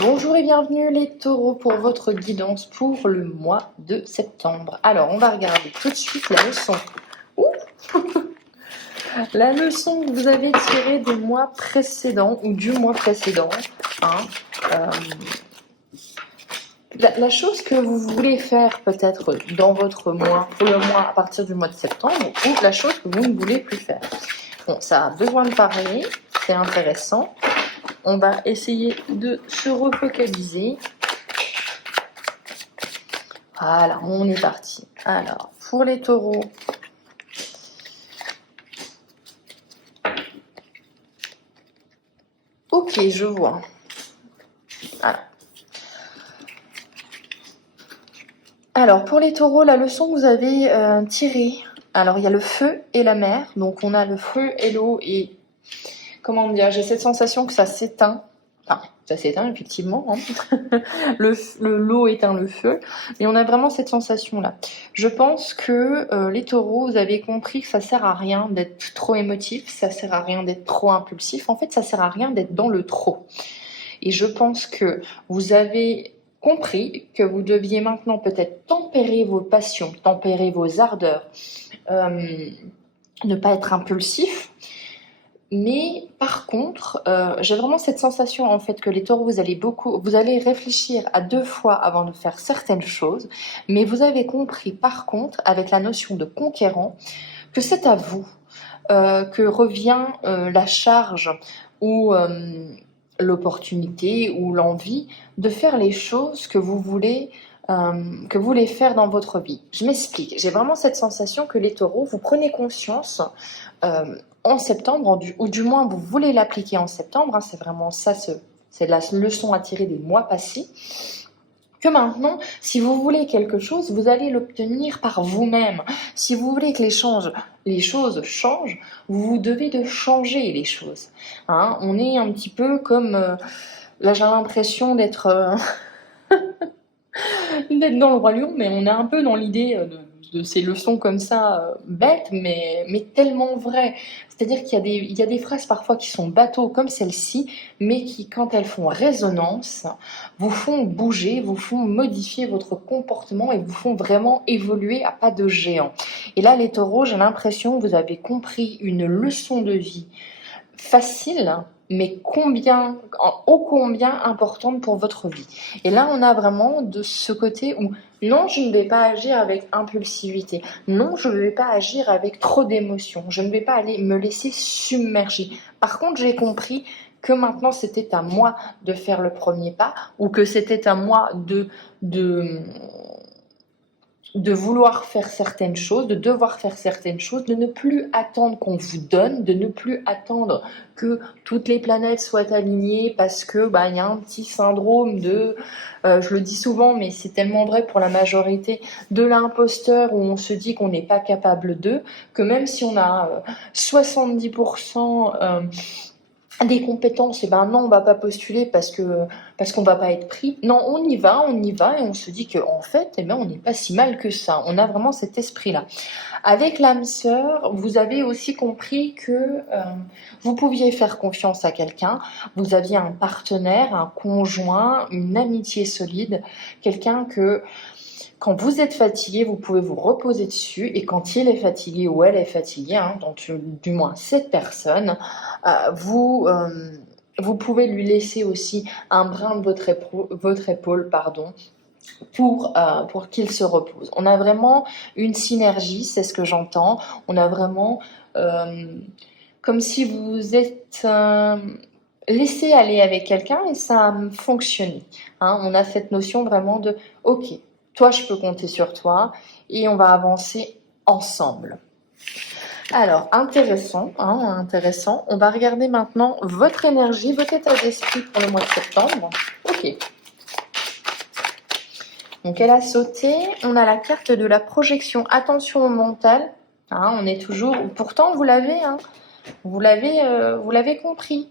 Bonjour et bienvenue les taureaux pour votre guidance pour le mois de septembre. Alors, on va regarder tout de suite la leçon. Ouh la leçon que vous avez tirée des mois précédents ou du mois précédent. Hein, la chose que vous voulez faire peut-être dans votre mois, pour le mois à partir du mois de septembre, ou la chose que vous ne voulez plus faire. Bon, ça a besoin de parler, c'est intéressant. On va essayer de se refocaliser. Voilà, on est parti. Alors, pour les taureaux, ok, je vois. Alors, pour les taureaux, la leçon que vous avez tirée, alors il y a le feu et la mer. Donc, on a le feu et l'eau et, comment dire, j'ai cette sensation que ça s'éteint. Enfin, ça s'éteint effectivement. Hein. L'eau éteint le feu. Et on a vraiment cette sensation-là. Je pense que les taureaux, vous avez compris que ça sert à rien d'être trop émotif. Ça sert à rien d'être trop impulsif. En fait, ça sert à rien d'être dans le trop. Et je pense que vous avez compris que vous deviez maintenant peut-être tempérer vos passions, tempérer vos ardeurs, ne pas être impulsif. Mais par contre, j'ai vraiment cette sensation en fait que les taureaux, vous allez réfléchir à 2 fois avant de faire certaines choses, mais vous avez compris par contre, avec la notion de conquérant, que c'est à vous que revient la charge ou l'opportunité ou l'envie de faire les choses que vous voulez faire dans votre vie. Je m'explique. J'ai vraiment cette sensation que les taureaux, vous prenez conscience en septembre, ou du moins vous voulez l'appliquer en septembre, hein, c'est vraiment ça, c'est la leçon à tirer des mois passés, que maintenant, si vous voulez quelque chose, vous allez l'obtenir par vous-même. Si vous voulez que les choses changent, vous devez de changer les choses. Hein, on est un petit peu comme... là, j'ai l'impression d'être dans le Roi Lion, mais on est un peu dans l'idée de ces leçons comme ça, bêtes, mais tellement vraies. C'est-à-dire qu'il y a des phrases parfois qui sont bateaux comme celle-ci, mais qui, quand elles font résonance, vous font bouger, vous font modifier votre comportement et vous font vraiment évoluer à pas de géant. Et là, les taureaux, j'ai l'impression que vous avez compris une leçon de vie facile, mais ô combien importante pour votre vie. Et là, on a vraiment de ce côté où non, je ne vais pas agir avec impulsivité. Non, je ne vais pas agir avec trop d'émotions. Je ne vais pas aller me laisser submerger. Par contre, j'ai compris que maintenant, c'était à moi de faire le premier pas ou que c'était à moi de vouloir faire certaines choses, de devoir faire certaines choses, de ne plus attendre qu'on vous donne, de ne plus attendre que toutes les planètes soient alignées parce que il y a un petit syndrome de, je le dis souvent, mais c'est tellement vrai pour la majorité, de l'imposteur où on se dit qu'on n'est pas capable d'eux, que même si on a 70% des compétences, et non, on va pas postuler parce qu'on va pas être pris. Non, on y va et on se dit que en fait, on n'est pas si mal que ça. On a vraiment cet esprit-là. Avec l'âme sœur, vous avez aussi compris que vous pouviez faire confiance à quelqu'un. Vous aviez un partenaire, un conjoint, une amitié solide, quelqu'un que quand vous êtes fatigué, vous pouvez vous reposer dessus, et quand il est fatigué ou elle est fatiguée, hein, donc du moins cette personne, vous pouvez lui laisser aussi un brin de votre épaule, pour qu'il se repose. On a vraiment une synergie, c'est ce que j'entends. On a vraiment comme si vous êtes laissé aller avec quelqu'un et ça a fonctionné. Hein, on a cette notion vraiment de « Ok, toi, je peux compter sur toi et on va avancer ensemble. » Alors, intéressant, hein, intéressant. On va regarder maintenant votre énergie, votre état d'esprit pour le mois de septembre. Ok. Donc, elle a sauté. On a la carte de la projection. Attention au mental. Hein, on est toujours... Pourtant, vous l'avez compris.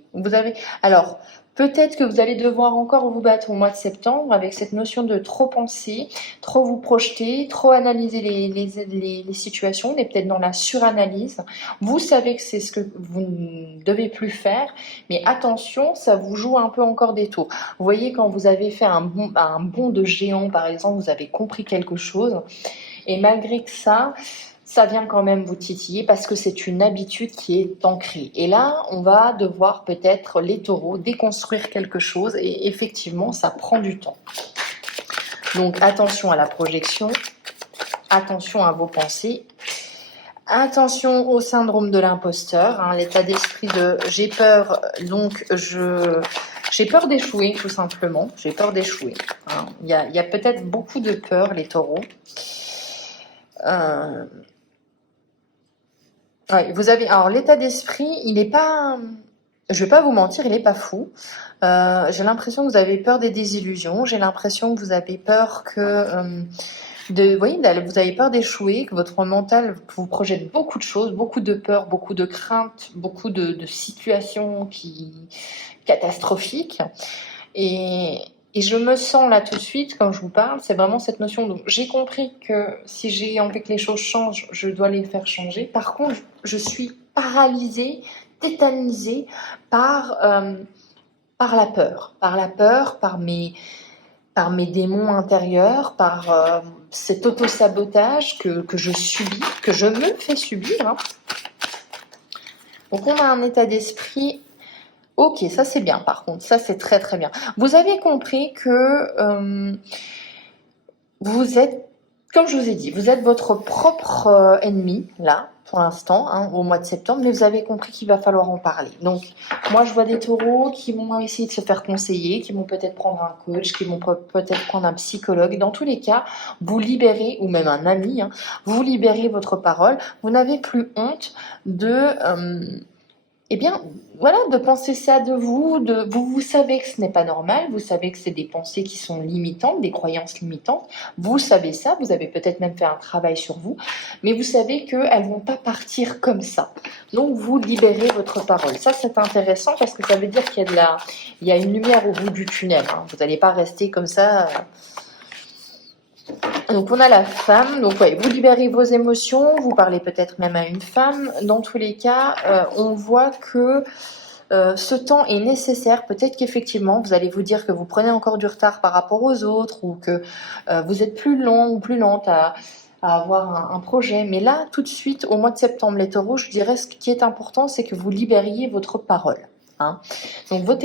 Alors, Peut-être que vous allez devoir encore vous battre au mois de septembre avec cette notion de trop penser, trop vous projeter, trop analyser les situations, on est peut-être dans la suranalyse. Vous savez que c'est ce que vous ne devez plus faire, mais attention, ça vous joue un peu encore des tours. Vous voyez, quand vous avez fait un bond de géant, par exemple, vous avez compris quelque chose, et malgré que ça vient quand même vous titiller parce que c'est une habitude qui est ancrée. Et là, on va devoir peut-être, les taureaux, déconstruire quelque chose et effectivement, ça prend du temps. Donc attention à la projection, attention à vos pensées, attention au syndrome de l'imposteur, hein, l'état d'esprit de j'ai peur, donc j'ai peur d'échouer, tout simplement. J'ai peur d'échouer. Hein. Il y a peut-être beaucoup de peur, les taureaux. Ouais, vous avez, alors l'état d'esprit, il n'est pas, je vais pas vous mentir, il n'est pas fou. J'ai l'impression que vous avez peur des désillusions. J'ai l'impression que vous avez peur vous avez peur d'échouer, que votre mental vous projette beaucoup de choses, beaucoup de peurs, beaucoup de craintes, beaucoup de situations catastrophiques. Et je me sens là tout de suite, quand je vous parle, c'est vraiment cette notion. Donc, j'ai compris que si j'ai envie que les choses changent, je dois les faire changer. Par contre, je suis paralysée, tétanisée par la peur. Par mes démons intérieurs, par cet auto-sabotage que je subis, que je me fais subir. Hein. Donc, on a un état d'esprit. Ok, ça c'est bien par contre, ça c'est très très bien. Vous avez compris que vous êtes, comme je vous ai dit, vous êtes votre propre ennemi, là, pour l'instant, hein, au mois de septembre, mais vous avez compris qu'il va falloir en parler. Donc, moi je vois des taureaux qui vont essayer de se faire conseiller, qui vont peut-être prendre un coach, qui vont peut-être prendre un psychologue. Dans tous les cas, vous libérez, ou même un ami, hein, vous libérez votre parole. Vous n'avez plus honte de... Eh bien, voilà, de penser ça de vous, vous savez que ce n'est pas normal, vous savez que c'est des pensées qui sont limitantes, des croyances limitantes, vous savez ça, vous avez peut-être même fait un travail sur vous, mais vous savez qu'elles ne vont pas partir comme ça. Donc, vous libérez votre parole. Ça, c'est intéressant parce que ça veut dire qu'il y a une lumière au bout du tunnel. Hein. Vous n'allez pas rester comme ça... Donc on a la femme, donc ouais, vous libérez vos émotions, vous parlez peut-être même à une femme. Dans tous les cas, on voit que ce temps est nécessaire. Peut-être qu'effectivement, vous allez vous dire que vous prenez encore du retard par rapport aux autres ou que vous êtes plus lent ou plus lente à avoir un projet. Mais là, tout de suite, au mois de septembre, les taureaux, je dirais ce qui est important, c'est que vous libériez votre parole. Hein. Donc votre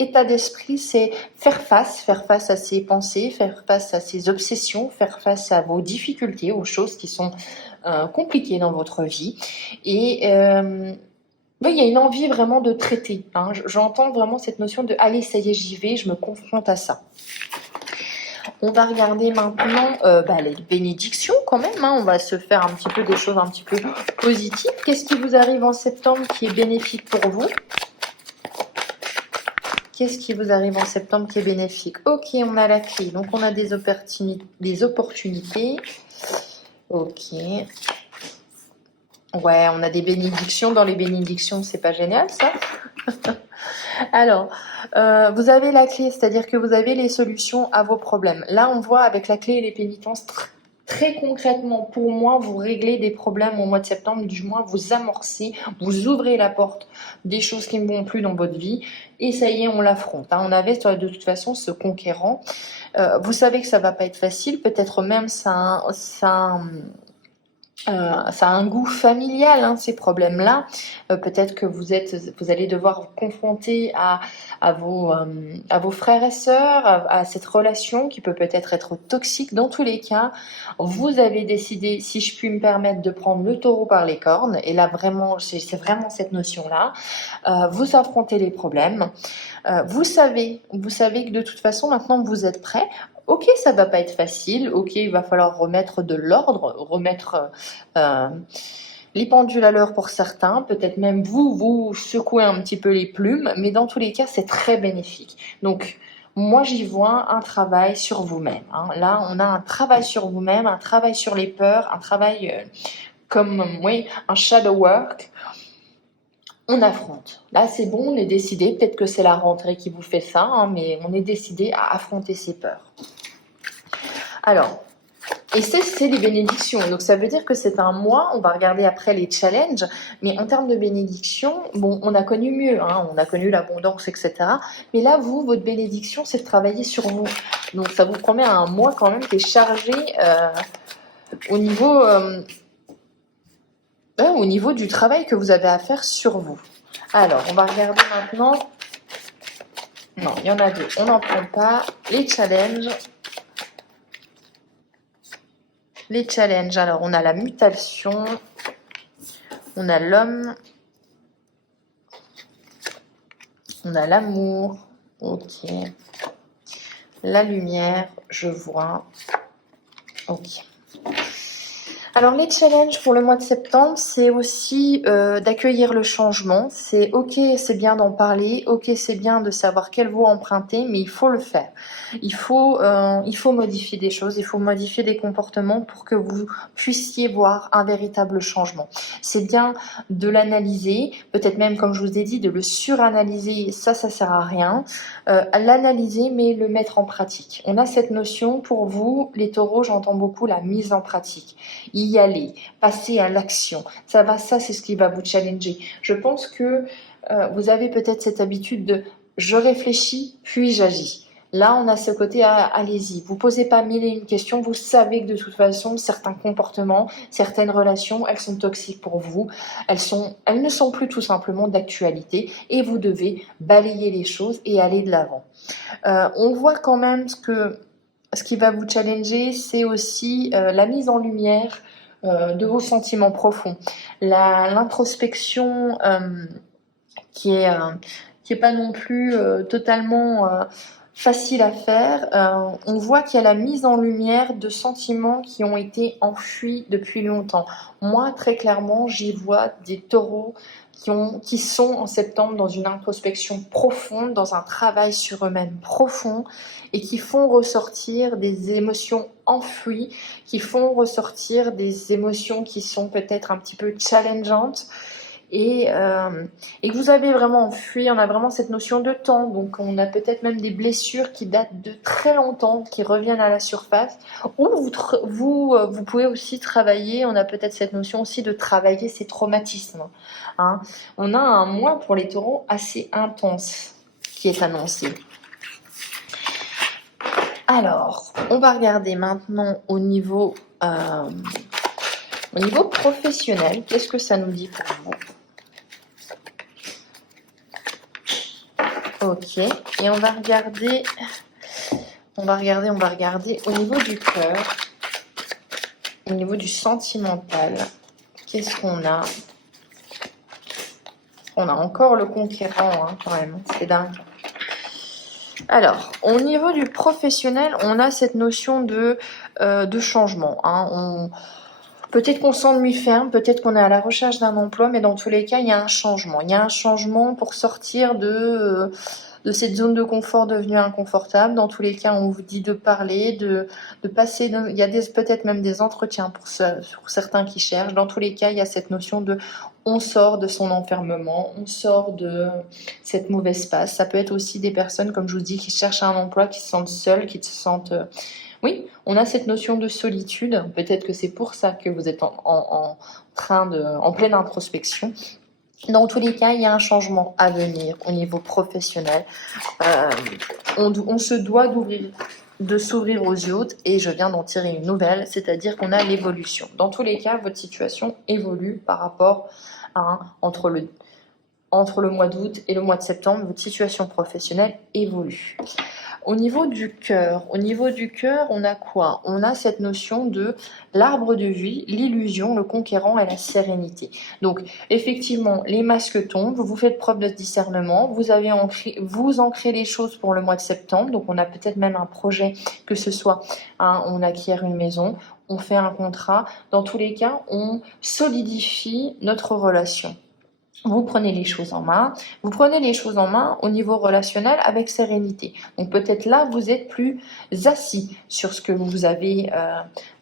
état d'esprit, c'est faire face à ses pensées, faire face à ses obsessions, faire face à vos difficultés, aux choses qui sont compliquées dans votre vie. Et oui, il y a une envie vraiment de traiter. Hein. J'entends vraiment cette notion de « allez, ça y est, j'y vais, je me confronte à ça ». On va regarder maintenant les bénédictions quand même. Hein. On va se faire un petit peu des choses un petit peu positives. Qu'est-ce qui vous arrive en septembre qui est bénéfique pour vous ? Qu'est-ce qui vous arrive en septembre qui est bénéfique? Ok, on a la clé. Donc, on a des opportunités. Ok. Ouais, on a des bénédictions. Dans les bénédictions, c'est pas génial, ça? Alors, vous avez la clé, c'est-à-dire que vous avez les solutions à vos problèmes. Là, on voit avec la clé et les pénitences, très concrètement, pour moi, vous réglez des problèmes au mois de septembre, du moins vous amorcez, vous ouvrez la porte des choses qui ne vont plus dans votre vie, et ça y est, on l'affronte. Hein. On avait de toute façon ce conquérant. Vous savez que ça va pas être facile, peut-être même ça a un goût familial, hein, ces problèmes-là. Peut-être que vous allez devoir vous confronter à vos frères et sœurs, à cette relation qui peut-être être toxique. Dans tous les cas, vous avez décidé, si je puis me permettre, de prendre le taureau par les cornes. Et là, vraiment, c'est vraiment cette notion-là. Vous affrontez les problèmes. Vous savez que de toute façon, maintenant, vous êtes prêts. Ok, ça va pas être facile. Ok, il va falloir remettre de l'ordre, remettre les pendules à l'heure pour certains. Peut-être même vous secouez un petit peu les plumes. Mais dans tous les cas, c'est très bénéfique. Donc, moi, j'y vois un travail sur vous-même. Hein. Là, on a un travail sur vous-même, un travail sur les peurs, un travail un shadow work. on affronte. Là, c'est bon, on est décidé. Peut-être que c'est la rentrée qui vous fait ça, hein, mais on est décidé à affronter ses peurs. Alors, et c'est les bénédictions. Donc, ça veut dire que c'est un mois. On va regarder après les challenges. Mais en termes de bénédictions, bon, on a connu mieux. Hein, on a connu l'abondance, etc. Mais là, vous, votre bénédiction, c'est de travailler sur vous. Donc, ça vous promet un mois quand même qui est chargé au niveau du travail que vous avez à faire sur vous. Alors, on va regarder maintenant. Non, il y en a deux. On n'en prend pas. Les challenges. Les challenges. Alors, on a la mutation. On a l'homme. On a l'amour. Ok. La lumière. Je vois. Ok. Alors les challenges pour le mois de septembre, c'est aussi d'accueillir le changement. C'est ok, c'est bien d'en parler, ok, c'est bien de savoir quelle voie emprunter, mais il faut le faire. Il faut modifier des choses, il faut modifier des comportements pour que vous puissiez voir un véritable changement. C'est bien de l'analyser, peut-être même comme je vous ai dit, de le suranalyser, ça sert à rien. L'analyser, mais le mettre en pratique. On a cette notion pour vous, les taureaux, j'entends beaucoup la mise en pratique. Y aller, passer à l'action. Ça, c'est ce qui va vous challenger. Je pense que vous avez peut-être cette habitude de je réfléchis, puis j'agis. Là, on a ce côté, allez-y. Vous posez pas mille et une questions. Vous savez que de toute façon, certains comportements, certaines relations, elles sont toxiques pour vous. Elles ne sont plus tout simplement d'actualité et vous devez balayer les choses et aller de l'avant. On voit quand même ce qui va vous challenger, c'est aussi la mise en lumière de vos sentiments profonds. L'introspection qui est pas non plus totalement facile à faire. On voit qu'il y a la mise en lumière de sentiments qui ont été enfuis depuis longtemps. Moi, très clairement, j'y vois des taureaux qui sont en septembre dans une introspection profonde, dans un travail sur eux-mêmes profond et qui font ressortir des émotions enfouies, qui font ressortir des émotions qui sont peut-être un petit peu challengeantes et que vous avez vraiment enfui. On a vraiment cette notion de temps, donc on a peut-être même des blessures qui datent de très longtemps, qui reviennent à la surface, ou vous pouvez aussi travailler, on a peut-être cette notion aussi de travailler ces traumatismes. Hein. On a un mois pour les taureaux assez intense qui est annoncé. Alors, on va regarder maintenant au niveau professionnel, qu'est-ce que ça nous dit pour vous? Ok, et on va regarder au niveau du cœur, au niveau du sentimental, qu'est-ce qu'on a? On a encore le conquérant, hein, quand même, c'est dingue. Alors, au niveau du professionnel, on a cette notion de changement. Hein. Peut-être qu'on s'ennuie ferme, peut-être qu'on est à la recherche d'un emploi, mais dans tous les cas, il y a un changement. Il y a un changement pour sortir de cette zone de confort devenue inconfortable. Dans tous les cas, on vous dit de parler, de passer. Il y a peut-être même des entretiens pour certains qui cherchent. Dans tous les cas, il y a cette notion de on sort de son enfermement, on sort de cette mauvaise passe. Ça peut être aussi des personnes, comme je vous dis, qui cherchent un emploi, qui se sentent seules, qui se sentent... Oui, on a cette notion de solitude. Peut-être que c'est pour ça que vous êtes en pleine introspection. Dans tous les cas, il y a un changement à venir au niveau professionnel. On se doit de s'ouvrir aux autres et je viens d'en tirer une nouvelle, c'est-à-dire qu'on a l'évolution. Dans tous les cas, votre situation évolue par rapport à entre le mois d'août et le mois de septembre, votre situation professionnelle évolue. Au niveau du cœur, on a quoi? On a cette notion de l'arbre de vie, l'illusion, le conquérant et la sérénité. Donc, effectivement, les masques tombent, vous faites preuve de discernement, vous ancrez les choses pour le mois de septembre. Donc, on a peut-être même un projet, que ce soit, on acquiert une maison, on fait un contrat. Dans tous les cas, on solidifie notre relation. Vous prenez les choses en main. Vous prenez les choses en main au niveau relationnel avec sérénité. Donc peut-être là, vous êtes plus assis sur ce que vous avez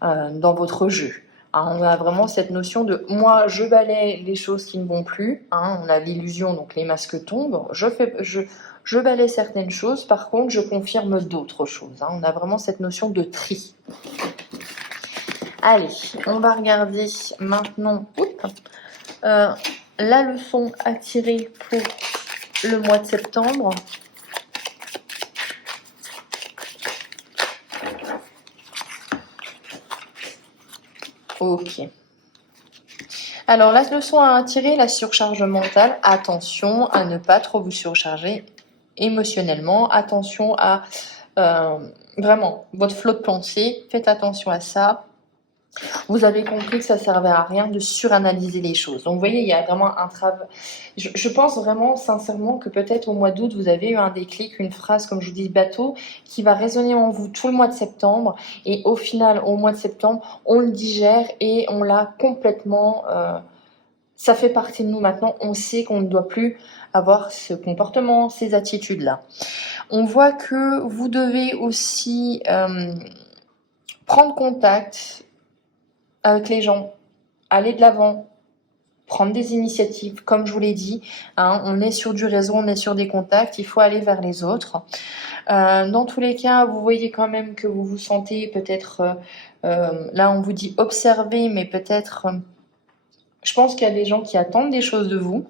dans votre jeu. On a vraiment cette notion de moi, je balaie les choses qui ne vont plus. On a l'illusion, donc les masques tombent. Je balaie certaines choses, par contre, je confirme d'autres choses. On a vraiment cette notion de tri. Allez, on va regarder maintenant la leçon à tirer pour le mois de septembre. Ok. Alors, la leçon à tirer, la surcharge mentale. Attention à ne pas trop vous surcharger émotionnellement. Attention à vraiment votre flot de pensée. Faites attention à ça. Vous avez compris que ça ne servait à rien de suranalyser les choses. Donc, vous voyez, il y a vraiment un travail. Je pense vraiment, sincèrement, que peut-être au mois d'août, vous avez eu un déclic, une phrase, comme je vous dis, bateau, qui va résonner en vous tout le mois de septembre. Et au final, au mois de septembre, on le digère et on l'a complètement... ça fait partie de nous maintenant. On sait qu'on ne doit plus avoir ce comportement, ces attitudes-là. On voit que vous devez aussi prendre contact avec les gens, aller de l'avant, prendre des initiatives, comme je vous l'ai dit. On est sur du réseau, on est sur des contacts, il faut aller vers les autres. Dans tous les cas, vous voyez quand même que vous vous sentez peut-être, là on vous dit observer, mais peut-être, je pense qu'il y a des gens qui attendent des choses de vous.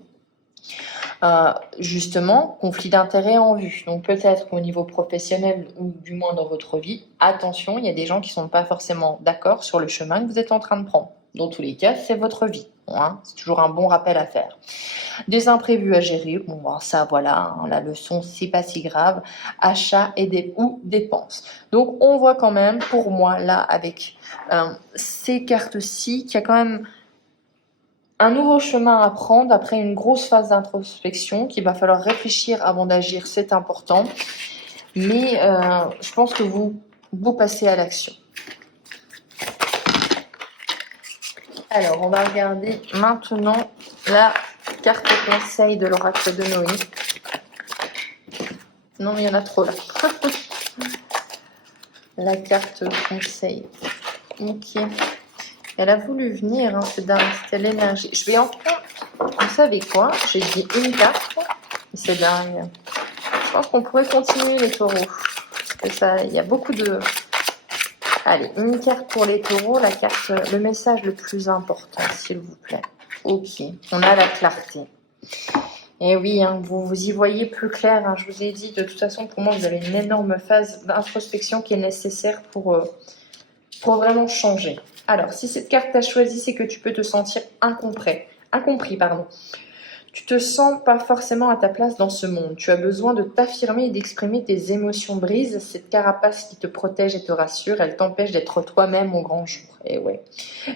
Justement, conflit d'intérêts en vue. Donc peut-être qu'au niveau professionnel ou du moins dans votre vie, attention, il y a des gens qui ne sont pas forcément d'accord sur le chemin que vous êtes en train de prendre. Dans tous les cas, c'est votre vie. C'est toujours un bon rappel à faire. Des imprévus à gérer, ça voilà, la leçon, c'est pas si grave. Achats ou dépenses. Donc on voit quand même, pour moi, là, avec ces cartes-ci, qu'il y a quand même un nouveau chemin à prendre après une grosse phase d'introspection qu'il va falloir réfléchir avant d'agir, c'est important. Mais je pense que vous passez à l'action. Alors, on va regarder maintenant la carte conseil de l'oracle de Noé. Non, il y en a trop là. La carte conseil. Ok. Elle a voulu venir, c'est dingue, c'était l'énergie. Je vais en prendre, vous savez quoi? J'ai dit une carte, c'est dingue. Je pense qu'on pourrait continuer les taureaux. Parce que ça, il y a beaucoup de... Allez, une carte pour les taureaux, la carte, le message le plus important, s'il vous plaît. Ok, on a la clarté. Et oui, vous y voyez plus clair. Je vous ai dit, de toute façon, pour moi, vous avez une énorme phase d'introspection qui est nécessaire pour vraiment changer. Alors, si cette carte t'a choisi, c'est que tu peux te sentir incompris. Tu te sens pas forcément à ta place dans ce monde. Tu as besoin de t'affirmer et d'exprimer tes émotions brises. Cette carapace qui te protège et te rassure, elle t'empêche d'être toi-même au grand jour. Et ouais.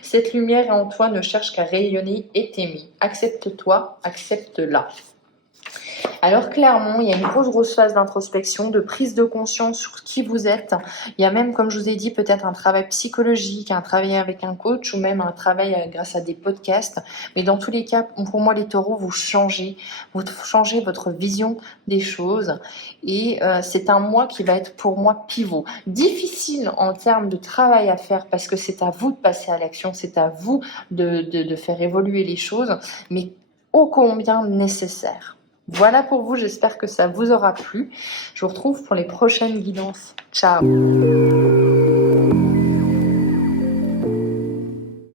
Cette lumière en toi ne cherche qu'à rayonner et t'aimer. Accepte-toi, accepte-la. Alors clairement, il y a une grosse phase d'introspection, de prise de conscience sur qui vous êtes. Il y a même, comme je vous ai dit, peut-être un travail psychologique, un travail avec un coach ou même un travail grâce à des podcasts. Mais dans tous les cas, pour moi, les taureaux, vous changez votre vision des choses. Et c'est un mois qui va être pour moi pivot. Difficile en termes de travail à faire parce que c'est à vous de passer à l'action, c'est à vous de faire évoluer les choses, mais ô combien nécessaire. Voilà pour vous, j'espère que ça vous aura plu. Je vous retrouve pour les prochaines guidances. Ciao!